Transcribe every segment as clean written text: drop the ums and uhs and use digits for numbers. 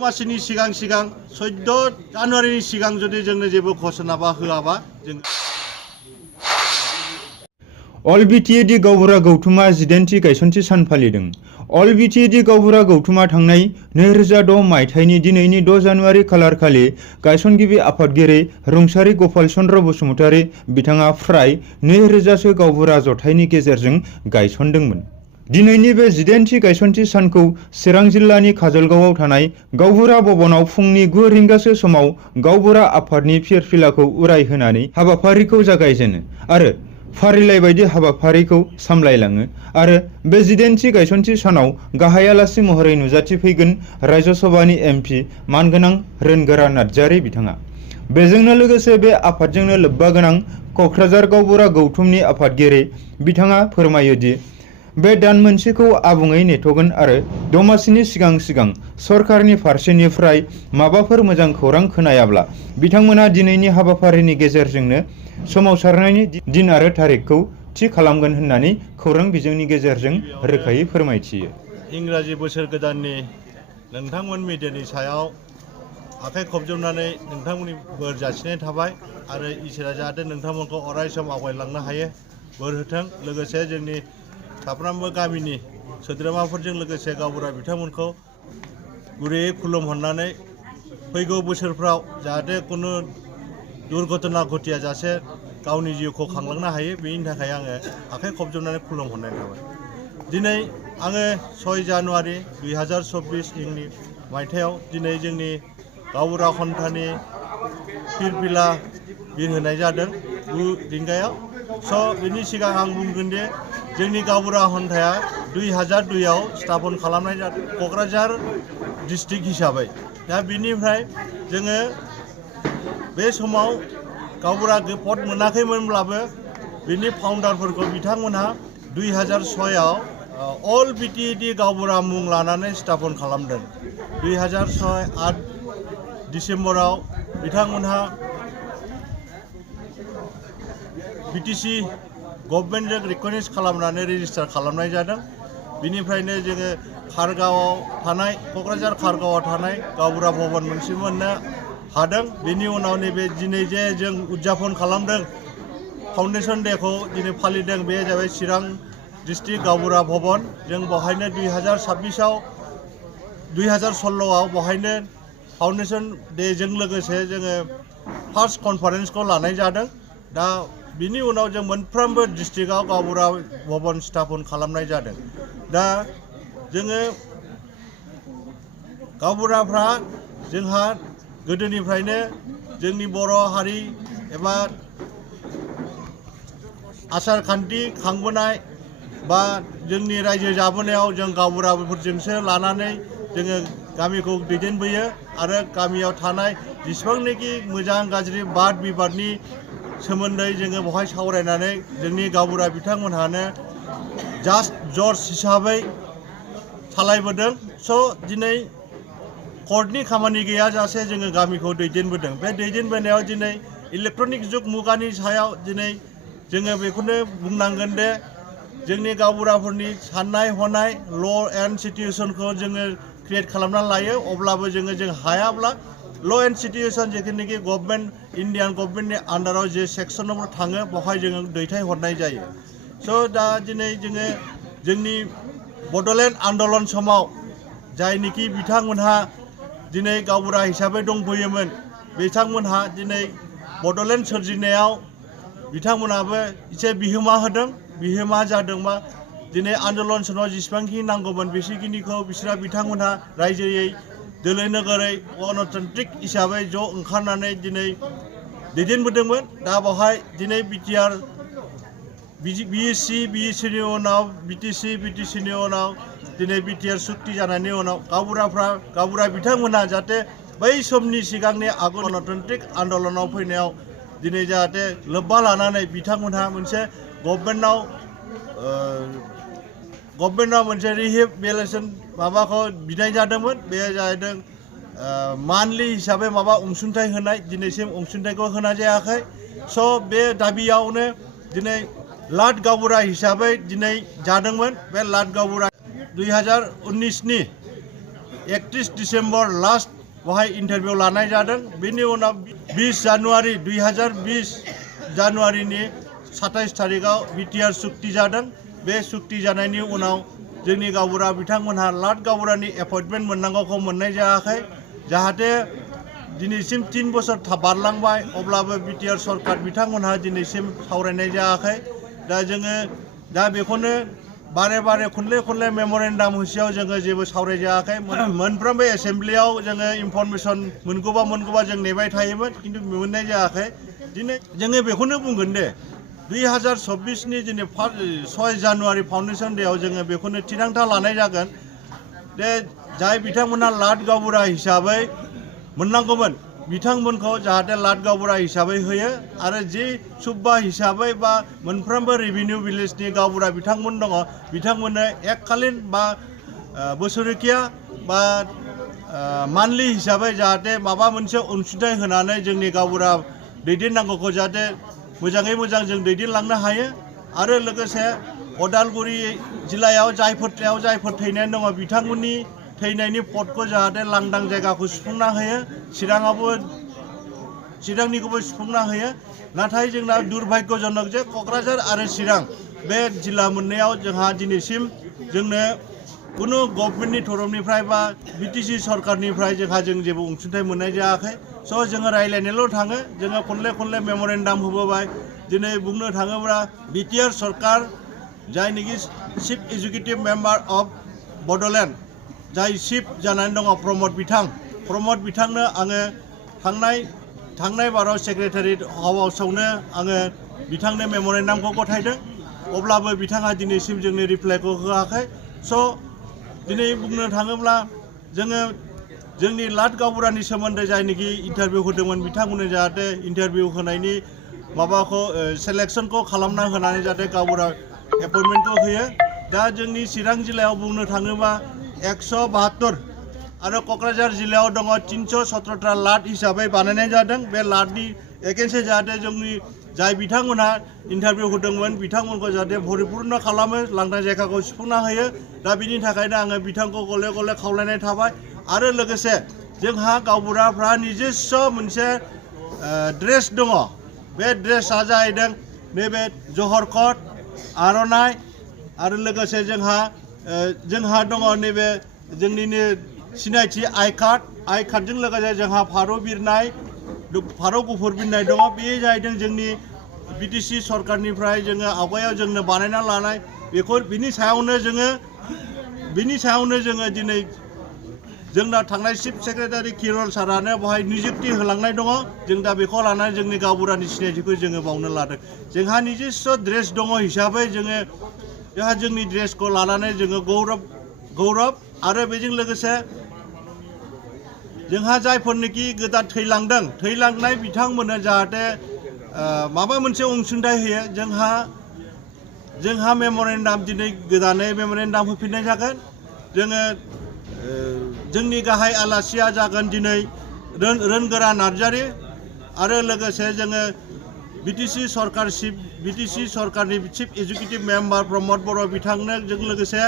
मासनि सिगां 14 जानुवारिनि सिगां जुदि जोंनो जेबो घोषणा बा होआबा जों अल बिटिएडि गावबुरा गौथुमा 18थि गायसनथि सान फालिदों। अल बिटिएडि गावबुरा गौथुमा थांनाय 2006 मायथाइनि दिनैनि 6 जानुवारि खालार खालि गायसनगिरि आफादगिरि रुंसारि गपाल चन्द्र बसुमतारी बिथाङा फ्राय 2000 सो गावबुरा जथायनि गेजेरजों गायसनदोंमोन। दिनैनि बे 18थि गायसनथि सानखौ चिरां जिल्लानि काजलगावआव थानाय गावबुरा भवनाव फुंनि 9 रिंगासो समाव गावबुरा आफादनि फिरफिलाखौ उरायहोनानै हाबाफारिखौ जागायजेनो आरो फारिलाइ बायदि हाबाफारिखौ सामलायलाङो आरो बे 18थि गायसनथि सानाव गाहाय आलासि महरै नुजाथिफैगोन राज्य सभानि एमपि मानगोनां रोनगोरा नार्जारी बिथाङा। बेजोंनो लोगोसे बे आफादजोंनो लोब्बा गोनां क'क्राझार गावबुरा गौथुमनि आफादगिरि बिथाङा फोरमायो दि बे दान मोनसेखौ आबुङै नेथ'गोन आरो दमासिनि सिगां सरकारनि फारसेनिफ्राय माबाफोर मोजां खौरां खोनायाब्ला बिथांमोना दिनैनि हाबाफारिनि गेजेरजोंनो सोमावसारनायनि दिन आरो तारिखखौ थि खालामगोन होननानै खौरां बिजोंनि गेजेरजों रोखायै फोरमायथियो। इंराजि बोसोर गोदाननि नोंथांमोन मिडियानि सायाव आखाइ खबजबनानै नोंथांमोननि बोर जासिनाय थाबाय आरो इसोरा जाहाथे नोंथांमोनखौ अराय सम आवगायलांनो हायो बोर होथों। लोगोसे जोंनि साफ्रोमबो गामिनि सोद्रोमाफोरजों लोगोसे गावबुरा बिथांमोनखौ गुरैयै खुलुमहरनानै फैगौ बोसोरफ्राव जाहाथे कुनु दुर्घटना घटिया जासे गावनि जिउखौ खांलांनो हायो बेनि थाखाय आङो आखाइ खबजबनानै खुलुमहरनाय थाबाय। दिनै आङो 6 जानुवारि 2024 इंनि मायथाइयाव दिनै जोंनि गावबुरा खन्थानि फिरफिला बिरहोनाय जादों 9 रिंगायाव। बेनि सिगां आं बुंगोन दि जोंनि गावबुरा खन्थाया 2002आव स्थापन खालामनाय जादों क'क्राझार डिस्ट्रिक्ट हिसाबै। दा बिनिफ्राय जोङो बे समाव गावबुरा पद मोनाखैमोनब्लाबो बिनि फाउन्डारफोरखौ बिथांमोनहा 2006आव अल बिटिएडि गावबुरा मुं लानानै स्थापन खालामदों। 2006 8 डिसेम्बराव बिथांमोनहा बिटिसि गभर्नमेन्टजों रिकगनाइज खालामनानै रेजिस्टार खालामनाय जादों। बिनिफ्रायनो जोङो खारगावआव थानाय क'क्राझार खारगावआव थानाय गावबुरा भवन मोनसे मोननो हादों। बेनि उनाव नैबे दिनै जे जों उदजापन खालामदों फाउन्डेसन डेखौ दिनै फालिदों बे जाबाय चिरां डिस्ट्रिक्ट गावबुरा भवन। जों बेवहायनो 2016आव बेवहायनो फाउन्डेसन डेजों लोगोसे जोङो फार्स्ट कनफारेन्सखौ लानाय जादों। दा बिनि उनाव जों मोनफ्रोमबो डिस्ट्रिक्टआव गावबुरा भवन स्थापन खालामनाय जादों। दा जोङो गावबुराफ्रा जोंहा गोदोनिफ्रायनो जोंनि बर' हारि एबा आसार खान्थि खांबोनाय बा जोंनि रायजो जाबोनायाव जों गावबुराफोरजोंसो लानानै जोङो गामिखौ दैदेनबोयो आरो गामियाव थानाय जेसेबांनाखि मोजां गाज्रि बाद बिबादनि सोमोन्दै जोङो बेवहाय सावरायनानै जोंनि गावबुरा बिथांमोनहानो जास्ट जज हिसाबै सालायबोदों। दिनै कर्टनि खामानि गैयाजासे जोङो गामिखौ दैदेनबोदों। बे दैदेनबोनायाव दिनै इलेक्ट्रनिक जुग मुगानि सायाव दिनै जोङो बेखौनो बुंनांगोन दे जोंनि गावबुराफोरनि साननाय हनाय ल' एन्ड सिटुएसनखौ जोङो क्रिएट खालामनानै लायो अब्लाबो जों हायाब्ला ल' एन्ड सिटुएसन जेखिनिखि गभर्नमेन्ट इन्डियान गभर्नमेन्टनि आन्डाराव जे सेक्सनाव थाङो बेवहाय जोङो दैथायहरनाय जायो। दा दिनै जोङो जोंनि बड'लेण्ड आन्दलन समाव जायनिखि बिथांमोनहा दिनै गावबुरा हिसाबै दंफैयोमोन बिथांमोनहा दिनै बड'लेण्ड सोरजिनायाव बिथांमोनहाबो एसे बिहोमा होदों। बिहोमा जादोंबा दिनै आन्दलन समाव जेसेबांखि नांगौमोन बेसेखिनिखौ बिथांमोनहा रायजोयै दोलै नोगोरै गणतान्त्रिक हिसाबै ज' ओंखारनानै दिनै दैदेनबोदोंमोन। दा बेवहाय दिनै बिटिआर बिएससिनि उनाव बिटिसिनि उनाव दिनै बिटिआर सुक्ति जानायनि उनाव गावबुरा बिथांमोनहा जाहाथे बै समनि सिगांनि आगु गणतान्त्रिक आन्दलनाव फैनायाव दिनै जाहाथे लोब्बा लानानै बिथांमोनहा मोनसे गभर्नमेन्टआव मोनसे रिहेबिलिटेसन माबाखौ बिनाय जादोंमोन। बे जाहैदों मान्थलि हिसाबै माबा अनसुंथाइ होनाय दिनैसिम अनसुंथाइखौ होनाय जायाखै। बे दाबियावनो दिनै लाट गावबुरा हिसाबै दिनै जादोंमोन। बे लाट गावबुरा 2019नि 31 डिसेम्बर लास्ट वहाय इन्टारभिउ लानाय जादों। बेनि उनाव 20 जानुवारि 2020 जानुवारिनि 27 तारिखाव बिटिआर सुक्ति जादों। बे सुक्ति जानायनि उनाव जोंनि गावबुरा बिथांमोनहा लाट गावबुरानि एपइन्टमेन्ट मोननांगौखौ मोननाय जायाखै। जाहाथे दिनैसिम 3 बोसोर बारलांबाय अब्लाबो बिटिआर सरकार बिथांमोनहा दिनैसिम सावरायनाय जायाखै। दा जोङो दा बेखौनो बारे बारे खनले मेम'रेन्डाम होसेयाव जोङो जेबो सावराय जायाखै। मोनफ्रोमबो एसेम्ब्लियाव जोङो इनफरमेसन मोनगौबा जों नेबाय थायोमोन, खिन्थु मोननाय जायाखै। दिनै जोङो बेखौनो बुंगोन दे 2024 नि दिनै 6 जानुवारि फाउन्डेसन डेआव जोङो बेखौनो थिरांथा लानाय जागोन दे जाय बिथांमोना लाट गावबुरा हिसाबै मोननांगौमोन बिथांमोनखौ जाहाथे लाट गावबुरा हिसाबै होयो आरो जे सुब्बा हिसाबै बा मोनफ्रोमबो रेभिनिउ भिलेजनि गावबुरा बिथांमोन दङ बिथांमोननो एककालीन बा बोसोरकिया बा मान्थलि हिसाबै जाहाथे माबा मोनसे अनसुंथाइ होनानै जोंनि गावबुरा दैदेननांगौखौ जाहाथे मोजाङै मोजां जों दैदेनलांनो हायो। आरो लोगोसे उदालगुरि जिल्लायाव जायफोर थैनाय दङ बिथांमोननि थैनायनि पदखौ जाहाथे लांदां जायगाखौ सुफुंना होयो, चिरांनिखौबो सुफुंना होयो। नाथाय जोंना दुर्भाग्यजनक जे क'क्राझार आरो चिरां बे जिल्ला मोननैयाव जोंहा दिनैसिम जोंनो कुनु गभर्नमेन्टनि तरफनिफ्राय बा बिटिसि सरकारनिफ्राय जों जेबो अनसुंथाइ मोननाय जायाखै। स' जोङो रायज्लायनोल' थाङो, जोङो खनले मेम'रेन्डाम होबोबाय। दिनै बुंनो थाङोब्ला बिटिआर सरकार जायनिखि chief executive member of Bodoland जाय चिफ जानानै दङ प्रमद बिथांनो आङो थांनाय बाराव सेक्रेटारियेट हाउसआवनो आङो बिथांनो मेम'रेन्डामखौ गथायदों। अब्लाबो बिथाङा दिनैसिम जोंनि रिप्लाइखौ होआखै। स' दिनै बुंनो थाङोब्ला जोङो जोंनि लाट गावबुरानि सोमोन्दै जायनिखि इन्टारभिउ होदोंमोन बिथांमोननो जाहाथे इन्टारभिउ होनायनि माबाखौ सेलेक्सनखौ खालामना होनानै जाहाथे गावबुरा एपइन्टमेन्टखौ होयो। दा जोंनि चिरां जिल्लायाव बुंनो थाङोबा 172 आरो क'क्राझार जिल्लायाव दङ 317टा लाट हिसाबै बानायनाय जादों। बे लाटनि एगेन्स्टै जाहाथे जोंनि जाय बिथांमोनहा इन्टारभिउ होदोंमोन बिथांमोनखौ जाहाथे परिपुर्ण खालामो, लांदां जायगाखौ सुफुंना होयो। दा बिनि थाखायनो आङो बिथांखौ गले खावलायनाय थाबाय। आरो लोगोसे जोंहा गावबुराफ्रा निजेस्स' मोनसे ड्रेस दङ। बे ड्रेसा जाहैदों नैबे जहर कट, आर'नाइ आरो लोगोसे जोंहा दङ नैबे जोंनिनो सिनायथि आइ कार्डजों लोगोसे जोंहा फारौ गुफुर बिरनाय दङ। बे जाहैदों जोंनि बिटिसि सरकारनिफ्राय जोङो आवगायाव जोंनो बानायना लानाय। बिनि सायावनो जोङो दिनै जोंना थांनाय चिफ सेक्रेटारि किरल सारानो बेवहाय निजुक्ति होलांनाय दङ। जों दा बेखौ लानानै जोंनि गावबुरानि सिनायथिखौ जोङो बावनो लादों। जोंहा निजेस्स' ड्रेस दङ हिसाबै जोंहा जोंनि ड्रेसखौ लानानै जोङो गौरब आरो बेजों लोगोसे जोंहा जायफोरनोखि गोदान थैलांनाय बिथांमोननो जाहाथे माबा मोनसे अनसुंथाइ होयो। जोंहा मेम'रेन्डाम दिनै गोदानै मेम'रेन्डाम होफिननाय जागोन। जोंनि गाहाय आलासिया जागोन दिनै रोनगोरा नार्जारि आरो लोगोसे जोङो बिटिसि सरकारनि चिफ एग्जिकिउटिभ मेम्बार प्रमद बर' बिथांनो जों लोगोसे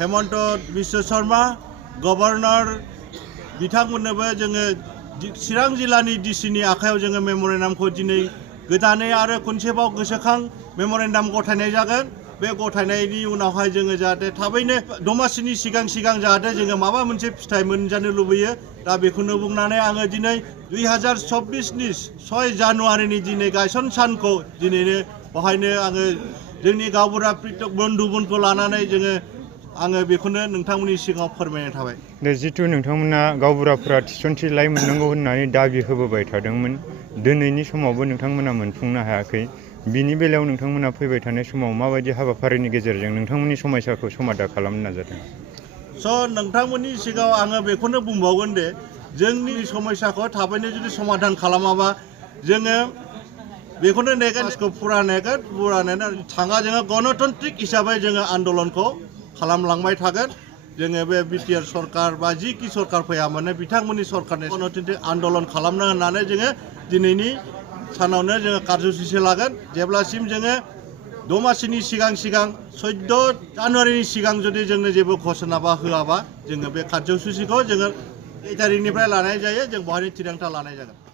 हेमन्त बिश्व शर्मा गभर्नर बिथांमोननोबो जोङो चिरां जिल्लानि डिसिनि आखायाव जोङो मेम'रेन्डामखौ दिनै गोदानै आरो खनसेबाव गोसोखां मेम'रेन्डाम गथायनाय जागोन। बे गथायनायनि उनावहाय जोङो जाहाथे थाबैनो दमासिनि सिगां जाहाथे जोङो माबा मोनसे फिथाइ मोनजानो लुबैयो। दा बेखौनो बुंनानै आङो दिनै 2024 नि 6 जानुवारिनि दिनै गायसन सानखौ दिनैनो बेवहायनो आङो जोंनि गावबुरा बन्धुमोनखौ लानानै आङो बेखौनो नोंथांमोननि सिगाङाव फोरमायनाय थाबाय। जिथु नोंथांमोना गावबुराफोरा थिसनथिलाय मोननांगौ होननानै दाबि होबोबाय थादोंमोन, दिनैनि समावबो नोंथांमोना मोनफुंनो हायाखै। बिनि बेलायाव नोंथांमोना फैबाय थानाय समाव माबायदि हाबाफारिनि गेजेरजों नोंथांमोननि समस्याखौ समाधान खालामनो नाजादों? नोंथांमोननि सिगाङाव आङो बेखौनो बुंबावगोन दे जोंनि समस्याखौ थाबैनो जुदि समाधान खालामाबा जोङो बेखौनो नेगोन, फुरा नेगोन जोङो गणतान्त्रिक हिसाबै जोङो आन्दलनखौ खालामलांबाय थागोन। जोङो बे बिटिआर सरकार बा जिखि सरकार फैया माने बिथांमोननि सरकारनि गणतान्त्रिक आन्दलन खालामनो होननानै जोङो दिनैनि सानावनो जोङो कार्ज'सुचि लागोन। जेब्लासिम जोङो दमासिनि सिगां 14 जानुवारिनि सिगां जुदि जोंनो जेबो घोषणा बा होआबा जोङो बे खार्यसुचिखौ जोङो 1 तारिखनिफ्राय लानाय जायो जों बहाय थिरांथा लानाय जागोन।